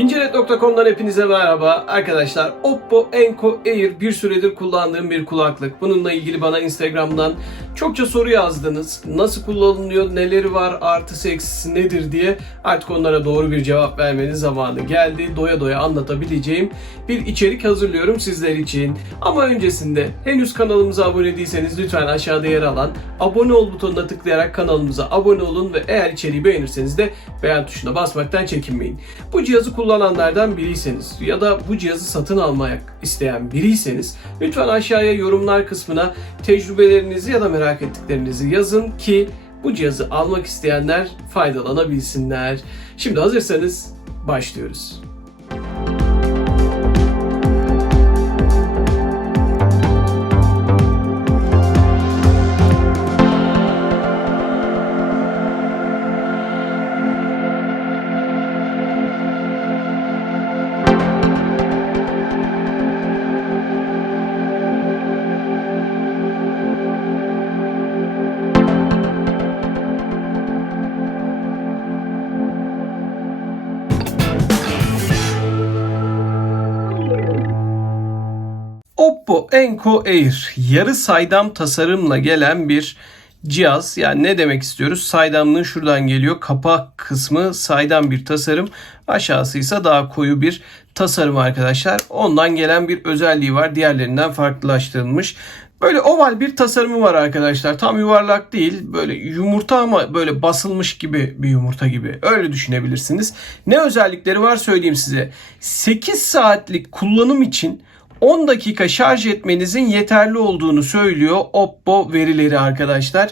İncenet.com'dan hepinize merhaba arkadaşlar. Oppo Enco Air bir süredir kullandığım bir kulaklık. Bununla ilgili bana Instagram'dan çokça soru yazdınız. Nasıl kullanılıyor, neleri var, artısı eksisi nedir diye artık onlara doğru bir cevap vermenin zamanı geldi. Doya doya anlatabileceğim bir içerik hazırlıyorum sizler için. Ama öncesinde henüz kanalımıza abone değilseniz lütfen aşağıda yer alan abone ol butonuna tıklayarak kanalımıza abone olun ve eğer içeriği beğenirseniz de beğen tuşuna basmaktan çekinmeyin. Bu cihazı kullananlardan biriyseniz ya da bu cihazı satın almak isteyen biriyseniz lütfen aşağıya yorumlar kısmına tecrübelerinizi ya da merak ettiklerinizi yazın ki bu cihazı almak isteyenler faydalanabilsinler. Şimdi hazırsanız başlıyoruz. Enco Air yarı saydam tasarımla gelen bir cihaz. Yani ne demek istiyoruz? Saydamlığı şuradan geliyor. Kapak kısmı saydam bir tasarım. Aşağısı ise daha koyu bir tasarım arkadaşlar. Ondan gelen bir özelliği var. Diğerlerinden farklılaştırılmış. Böyle oval bir tasarımı var arkadaşlar. Tam yuvarlak değil. Böyle yumurta ama böyle basılmış gibi bir yumurta gibi. Öyle düşünebilirsiniz. Ne özellikleri var söyleyeyim size. 8 saatlik kullanım için 10 dakika şarj etmenizin yeterli olduğunu söylüyor Oppo verileri arkadaşlar.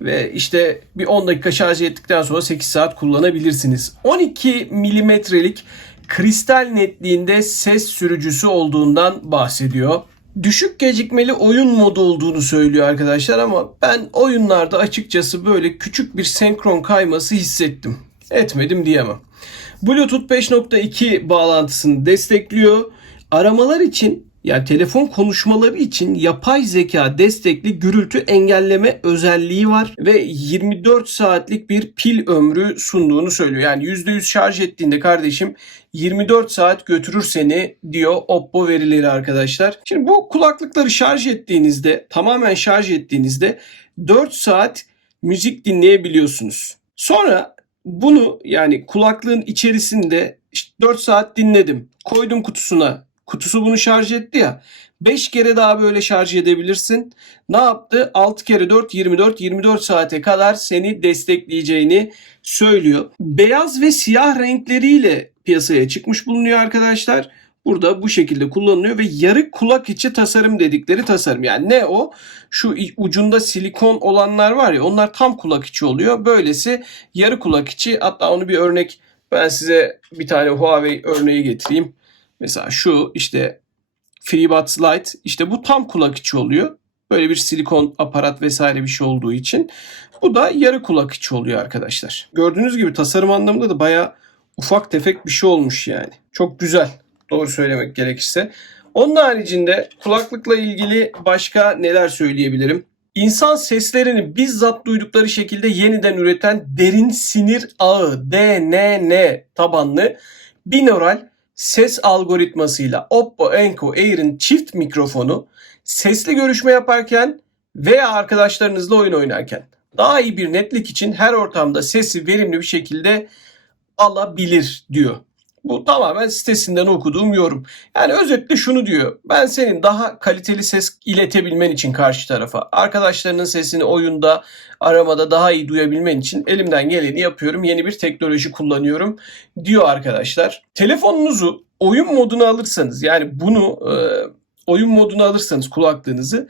Ve işte bir 10 dakika şarj ettikten sonra 8 saat kullanabilirsiniz. 12 milimetrelik kristal netliğinde ses sürücüsü olduğundan bahsediyor. Düşük gecikmeli oyun modu olduğunu söylüyor arkadaşlar ama ben oyunlarda açıkçası böyle küçük bir senkron kayması hissettim. Etmedim diyemem. Bluetooth 5.2 bağlantısını destekliyor. Aramalar için yani telefon konuşmaları için yapay zeka destekli gürültü engelleme özelliği var ve 24 saatlik bir pil ömrü sunduğunu söylüyor. Yani %100 şarj ettiğinde kardeşim 24 saat götürür seni diyor Oppo verileri arkadaşlar. Şimdi bu kulaklıkları şarj ettiğinizde tamamen şarj ettiğinizde 4 saat müzik dinleyebiliyorsunuz. Sonra bunu yani kulaklığın içerisinde işte 4 saat dinledim. Koydum kutusuna kutusu bunu şarj etti ya. 5 kere daha böyle şarj edebilirsin. Ne yaptı? 6 kere 4 24 24 saate kadar seni destekleyeceğini söylüyor. Beyaz ve siyah renkleriyle piyasaya çıkmış bulunuyor arkadaşlar. Burada bu şekilde kullanılıyor ve yarı kulak içi tasarım dedikleri tasarım. Yani ne o? Şu ucunda silikon olanlar var ya onlar tam kulak içi oluyor. Böylesi yarı kulak içi. Hatta onu bir örnek ben size bir tane Huawei örneği getireyim. Mesela şu işte FreeBuds Lite işte bu tam kulak içi oluyor. Böyle bir silikon aparat vesaire bir şey olduğu için. Bu da yarı kulak içi oluyor arkadaşlar. Gördüğünüz gibi tasarım anlamında da baya ufak tefek bir şey olmuş yani. Çok güzel. Doğru söylemek gerekirse. Onun haricinde kulaklıkla ilgili başka neler söyleyebilirim? İnsan seslerini bizzat duydukları şekilde yeniden üreten derin sinir ağı DNN tabanlı binaural ses algoritmasıyla Oppo Enco Air'in çift mikrofonu sesli görüşme yaparken veya arkadaşlarınızla oyun oynarken daha iyi bir netlik için her ortamda sesi verimli bir şekilde alabilir diyor. Bu tamamen sitesinden okuduğum yorum. Yani özetle şunu diyor. Ben senin daha kaliteli ses iletebilmen için karşı tarafa, arkadaşlarının sesini oyunda, aramada daha iyi duyabilmen için elimden geleni yapıyorum. Yeni bir teknoloji kullanıyorum diyor arkadaşlar. Telefonunuzu oyun moduna alırsanız yani bunu e, oyun moduna alırsanız kulaklığınızı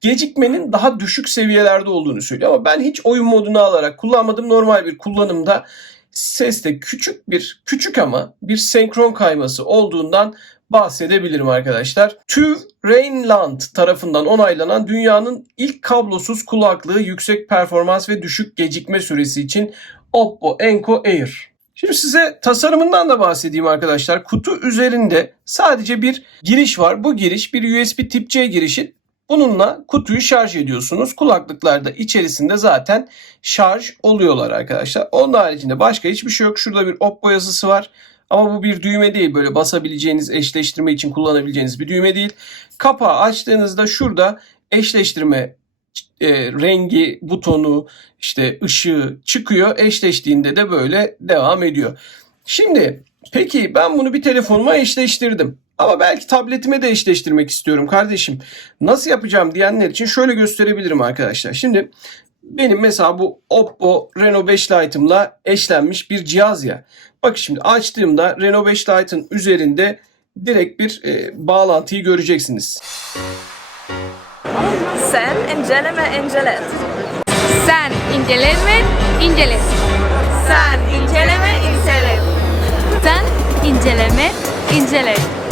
gecikmenin daha düşük seviyelerde olduğunu söylüyor. Ama ben hiç oyun moduna alarak kullanmadım. Normal bir kullanımda seste küçük bir küçük ama bir senkron kayması olduğundan bahsedebilirim arkadaşlar. TÜV Rheinland tarafından onaylanan dünyanın ilk kablosuz kulaklığı yüksek performans ve düşük gecikme süresi için Oppo Enco Air. Şimdi size tasarımından da bahsedeyim arkadaşlar. Kutu üzerinde sadece bir giriş var. Bu giriş bir USB tip C girişi. Bununla kutuyu şarj ediyorsunuz. Kulaklıklarda içerisinde zaten şarj oluyorlar arkadaşlar. Onun haricinde başka hiçbir şey yok. Şurada bir Oppo yazısı var. Ama bu bir düğme değil. Böyle basabileceğiniz, eşleştirme için kullanabileceğiniz bir düğme değil. Kapağı açtığınızda şurada eşleştirme e, rengi, butonu, işte ışığı çıkıyor. Eşleştiğinde de böyle devam ediyor. Şimdi peki ben bunu bir telefonuma eşleştirdim. Ama belki tabletime de eşleştirmek istiyorum kardeşim. Nasıl yapacağım diyenler için şöyle gösterebilirim arkadaşlar. Şimdi benim mesela bu Oppo Reno 5 Lite'ımla eşlenmiş bir cihaz ya. Bak şimdi açtığımda Reno 5 Lite'ın üzerinde direkt bir e, bağlantıyı göreceksiniz. Sen inceleme incelet. Sen inceleme incelet. Sen inceleme incelet. Sen inceleme incelet.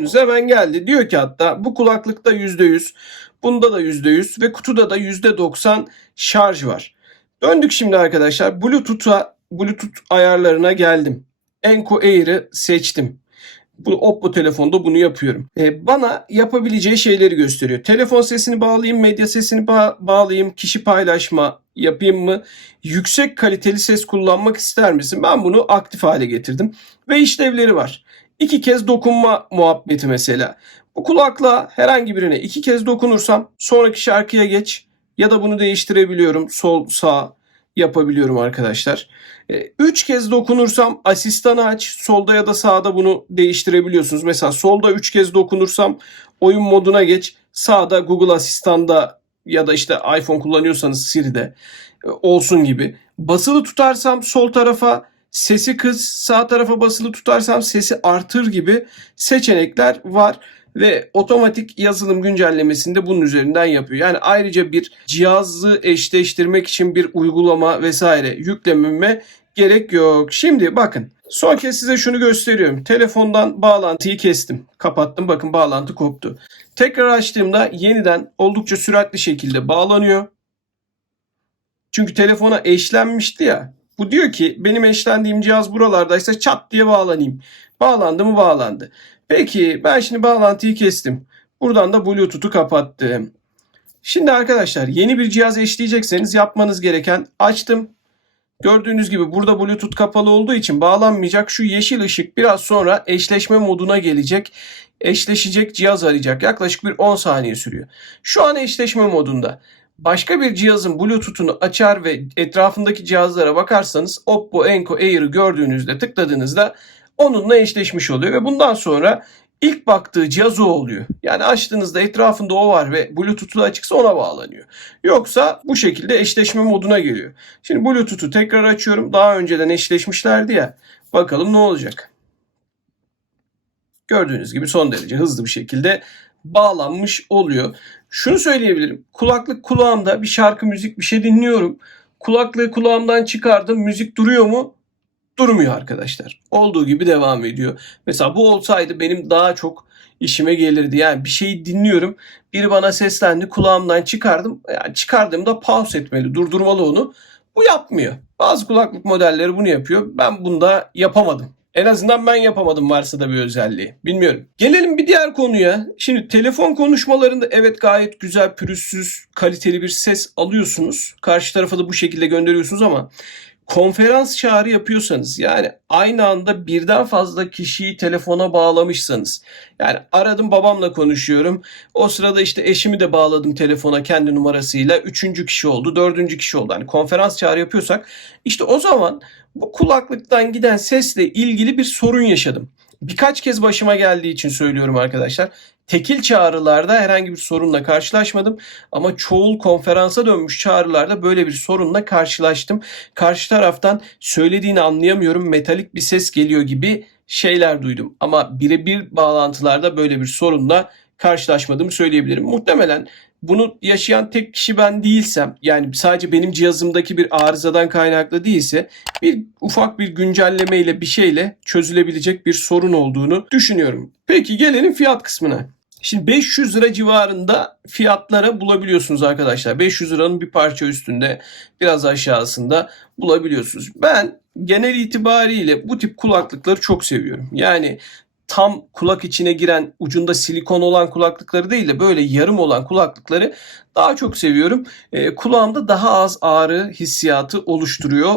Gördünüz hemen geldi. Diyor ki hatta bu kulaklıkta %100, bunda da %100 ve kutuda da %90 şarj var. Döndük şimdi arkadaşlar. Bluetooth'a, Bluetooth ayarlarına geldim. Enco Air'ı seçtim. Bu Oppo telefonda bunu yapıyorum. Ee, bana yapabileceği şeyleri gösteriyor. Telefon sesini bağlayayım, medya sesini ba- bağlayayım, kişi paylaşma yapayım mı? Yüksek kaliteli ses kullanmak ister misin? Ben bunu aktif hale getirdim. Ve işlevleri var. İki kez dokunma muhabbeti mesela. Bu kulakla herhangi birine iki kez dokunursam sonraki şarkıya geç ya da bunu değiştirebiliyorum. Sol sağ yapabiliyorum arkadaşlar. E, Üç kez dokunursam asistanı aç. Solda ya da sağda bunu değiştirebiliyorsunuz. Mesela solda üç kez dokunursam oyun moduna geç. Sağda Google Asistan'da ya da işte iPhone kullanıyorsanız Siri'de e, olsun gibi. Basılı tutarsam sol tarafa sesi kız, sağ tarafa basılı tutarsam sesi artır gibi seçenekler var ve otomatik yazılım güncellemesinde bunun üzerinden yapıyor. Yani ayrıca bir cihazı eşleştirmek için bir uygulama vesaire yüklememe gerek yok. Şimdi bakın son kez size şunu gösteriyorum. Telefondan bağlantıyı kestim. Kapattım bakın bağlantı koptu. Tekrar açtığımda yeniden oldukça süratli şekilde bağlanıyor. Çünkü telefona eşlenmişti ya. Bu diyor ki benim eşlendiğim cihaz buralardaysa çat diye bağlanayım. Bağlandı mı bağlandı. Peki ben şimdi bağlantıyı kestim. Buradan da Bluetooth'u kapattım. Şimdi arkadaşlar yeni bir cihaz eşleyecekseniz yapmanız gereken açtım. Gördüğünüz gibi burada Bluetooth kapalı olduğu için bağlanmayacak. Şu yeşil ışık biraz sonra eşleşme moduna gelecek. Eşleşecek cihaz arayacak. Yaklaşık bir 10 saniye sürüyor. Şu an eşleşme modunda. Başka bir cihazın Bluetooth'unu açar ve etrafındaki cihazlara bakarsanız Oppo Enco Air'ı gördüğünüzde tıkladığınızda onunla eşleşmiş oluyor ve bundan sonra ilk baktığı cihaz o oluyor. Yani açtığınızda etrafında o var ve Bluetooth'u açıksa ona bağlanıyor. Yoksa bu şekilde eşleşme moduna geliyor. Şimdi Bluetooth'u tekrar açıyorum. Daha önceden eşleşmişlerdi ya. Bakalım ne olacak. Gördüğünüz gibi son derece hızlı bir şekilde bağlanmış oluyor. Şunu söyleyebilirim. Kulaklık kulağımda bir şarkı müzik bir şey dinliyorum. Kulaklığı kulağımdan çıkardım. Müzik duruyor mu? Durmuyor arkadaşlar. Olduğu gibi devam ediyor. Mesela bu olsaydı benim daha çok işime gelirdi. Yani bir şeyi dinliyorum. Biri bana seslendi. Kulağımdan çıkardım. Yani çıkardığımda pause etmeli, durdurmalı onu. Bu yapmıyor. Bazı kulaklık modelleri bunu yapıyor. Ben bunda yapamadım. En azından ben yapamadım varsa da bir özelliği. Bilmiyorum. Gelelim bir diğer konuya. Şimdi telefon konuşmalarında evet gayet güzel, pürüzsüz, kaliteli bir ses alıyorsunuz. Karşı tarafa da bu şekilde gönderiyorsunuz ama konferans çağrı yapıyorsanız yani aynı anda birden fazla kişiyi telefona bağlamışsanız yani aradım babamla konuşuyorum o sırada işte eşimi de bağladım telefona kendi numarasıyla üçüncü kişi oldu dördüncü kişi oldu hani konferans çağrı yapıyorsak işte o zaman bu kulaklıktan giden sesle ilgili bir sorun yaşadım. Birkaç kez başıma geldiği için söylüyorum arkadaşlar. Tekil çağrılarda herhangi bir sorunla karşılaşmadım ama çoğul konferansa dönmüş çağrılarda böyle bir sorunla karşılaştım. Karşı taraftan söylediğini anlayamıyorum metalik bir ses geliyor gibi şeyler duydum. Ama birebir bağlantılarda böyle bir sorunla karşılaşmadığımı söyleyebilirim. Muhtemelen bunu yaşayan tek kişi ben değilsem yani sadece benim cihazımdaki bir arızadan kaynaklı değilse bir ufak bir güncelleme ile bir şeyle çözülebilecek bir sorun olduğunu düşünüyorum. Peki gelelim fiyat kısmına. Şimdi 500 lira civarında fiyatlara bulabiliyorsunuz arkadaşlar. 500 liranın bir parça üstünde biraz aşağısında bulabiliyorsunuz. Ben genel itibariyle bu tip kulaklıkları çok seviyorum. Yani tam kulak içine giren ucunda silikon olan kulaklıkları değil de böyle yarım olan kulaklıkları daha çok seviyorum. E, kulağımda daha az ağrı hissiyatı oluşturuyor.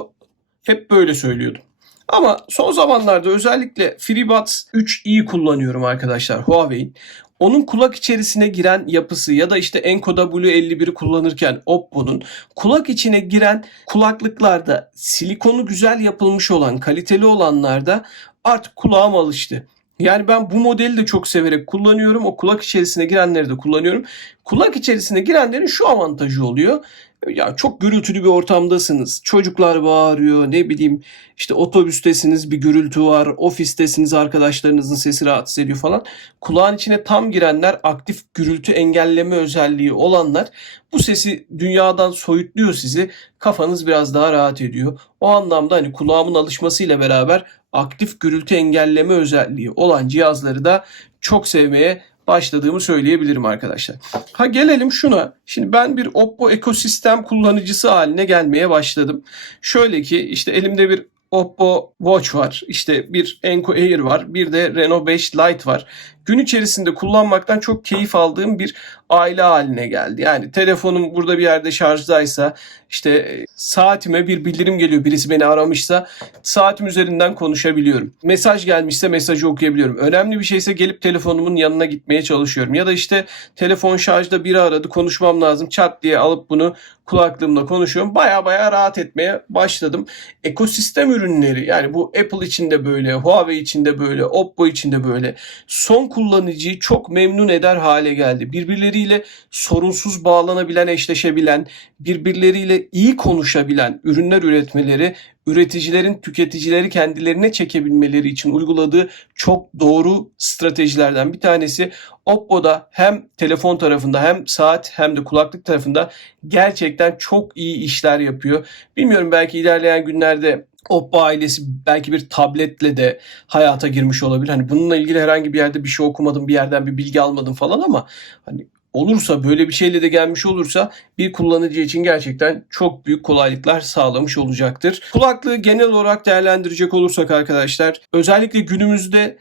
Hep böyle söylüyordum. Ama son zamanlarda özellikle FreeBuds 3i kullanıyorum arkadaşlar Huawei'in. Onun kulak içerisine giren yapısı ya da işte Enco W51'i kullanırken Oppo'nun kulak içine giren kulaklıklarda silikonu güzel yapılmış olan, kaliteli olanlarda artık kulağım alıştı. Yani ben bu modeli de çok severek kullanıyorum. O kulak içerisine girenleri de kullanıyorum. Kulak içerisine girenlerin şu avantajı oluyor. Ya çok gürültülü bir ortamdasınız. Çocuklar bağırıyor, ne bileyim işte otobüstesiniz bir gürültü var, ofistesiniz arkadaşlarınızın sesi rahatsız ediyor falan. Kulağın içine tam girenler aktif gürültü engelleme özelliği olanlar bu sesi dünyadan soyutluyor sizi. Kafanız biraz daha rahat ediyor. O anlamda hani kulağımın alışmasıyla beraber aktif gürültü engelleme özelliği olan cihazları da çok sevmeye başladığımı söyleyebilirim arkadaşlar. Ha gelelim şuna. Şimdi ben bir Oppo ekosistem kullanıcısı haline gelmeye başladım. Şöyle ki işte elimde bir Oppo Watch var. İşte bir Enco Air var. Bir de Reno 5 Lite var. Gün içerisinde kullanmaktan çok keyif aldığım bir aile haline geldi. Yani telefonum burada bir yerde şarjdaysa işte e, saatime bir bildirim geliyor. Birisi beni aramışsa saatim üzerinden konuşabiliyorum. Mesaj gelmişse mesajı okuyabiliyorum. Önemli bir şeyse gelip telefonumun yanına gitmeye çalışıyorum. Ya da işte telefon şarjda biri aradı konuşmam lazım. Çat diye alıp bunu kulaklığımla konuşuyorum. Baya baya rahat etmeye başladım. Ekosistem ürünleri yani bu Apple için de böyle, Huawei için de böyle, Oppo için de böyle. Son kullanıcıyı çok memnun eder hale geldi. Birbirleriyle sorunsuz bağlanabilen, eşleşebilen, birbirleriyle iyi konuşabilen ürünler üretmeleri üreticilerin tüketicileri kendilerine çekebilmeleri için uyguladığı çok doğru stratejilerden bir tanesi. Oppo'da hem telefon tarafında hem saat hem de kulaklık tarafında gerçekten çok iyi işler yapıyor. Bilmiyorum belki ilerleyen günlerde Oppo ailesi belki bir tabletle de hayata girmiş olabilir. Hani bununla ilgili herhangi bir yerde bir şey okumadım, bir yerden bir bilgi almadım falan ama hani olursa böyle bir şeyle de gelmiş olursa bir kullanıcı için gerçekten çok büyük kolaylıklar sağlamış olacaktır. Kulaklığı genel olarak değerlendirecek olursak arkadaşlar özellikle günümüzde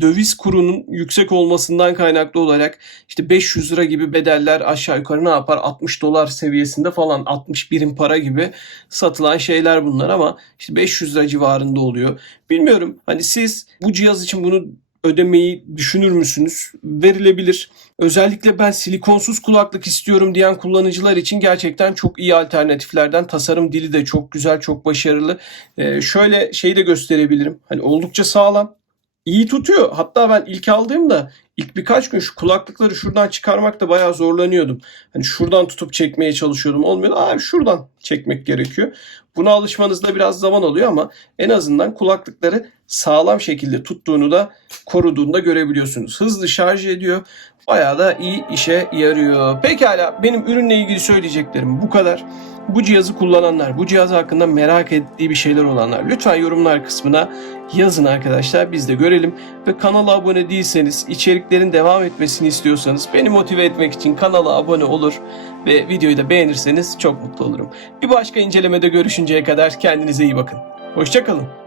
döviz kurunun yüksek olmasından kaynaklı olarak işte 500 lira gibi bedeller aşağı yukarı ne yapar 60 dolar seviyesinde falan 60 birim para gibi satılan şeyler bunlar ama işte 500 lira civarında oluyor. Bilmiyorum hani siz bu cihaz için bunu ödemeyi düşünür müsünüz? Verilebilir. Özellikle ben silikonsuz kulaklık istiyorum diyen kullanıcılar için gerçekten çok iyi alternatiflerden. Tasarım dili de çok güzel, çok başarılı. Ee, şöyle şeyi de gösterebilirim. Hani oldukça sağlam. İyi tutuyor. Hatta ben ilk aldığımda ilk birkaç gün şu kulaklıkları şuradan çıkarmakta bayağı zorlanıyordum. Hani şuradan tutup çekmeye çalışıyordum. Olmuyordu. Abi şuradan çekmek gerekiyor. Buna alışmanızda biraz zaman alıyor ama en azından kulaklıkları sağlam şekilde tuttuğunu da koruduğunu da görebiliyorsunuz. Hızlı şarj ediyor. Bayağı da iyi işe yarıyor. Pekala benim ürünle ilgili söyleyeceklerim bu kadar. Bu cihazı kullananlar, bu cihaz hakkında merak ettiği bir şeyler olanlar lütfen yorumlar kısmına yazın arkadaşlar. Biz de görelim. Ve kanala abone değilseniz, içeriklerin devam etmesini istiyorsanız beni motive etmek için kanala abone olur ve videoyu da beğenirseniz çok mutlu olurum. Bir başka incelemede görüşünceye kadar kendinize iyi bakın. Hoşçakalın.